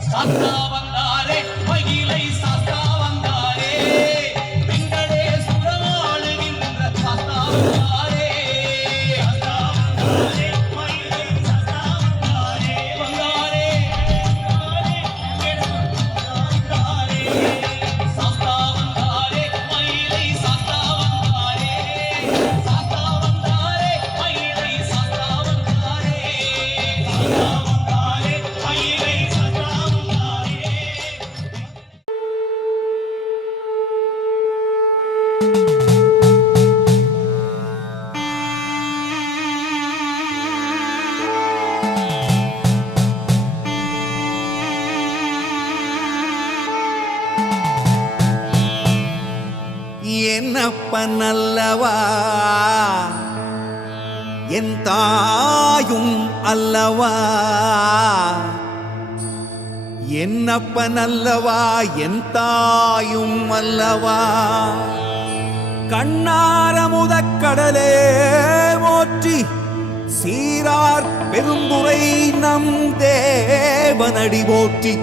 啥子？என்னப்பனல்லவா? என் தாயும் அல்லவா? என்னப்பனல்லவா? என் தாயும் அல்லவா? கண்ணாரமுதக் கடலே மோற்றி சீரார் பெரும்புரை நம் தேவனடி போற்றி.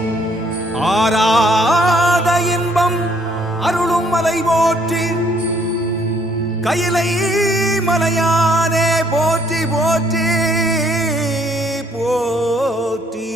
ஆராத அருளும் மலை போற்றி கையிலை மலையானே போற்றி போற்றி போற்றி.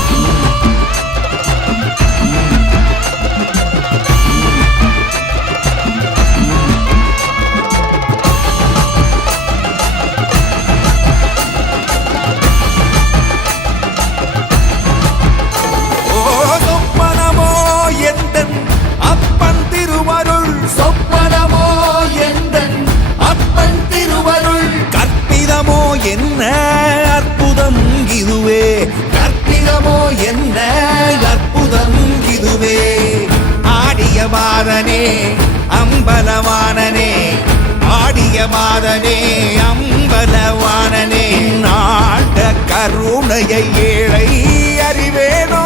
மாதனே அம்பலவானனே ஆடிய மாதனே அம்பலவானனே நாட கருணையை ஏழை அறிவேனோ?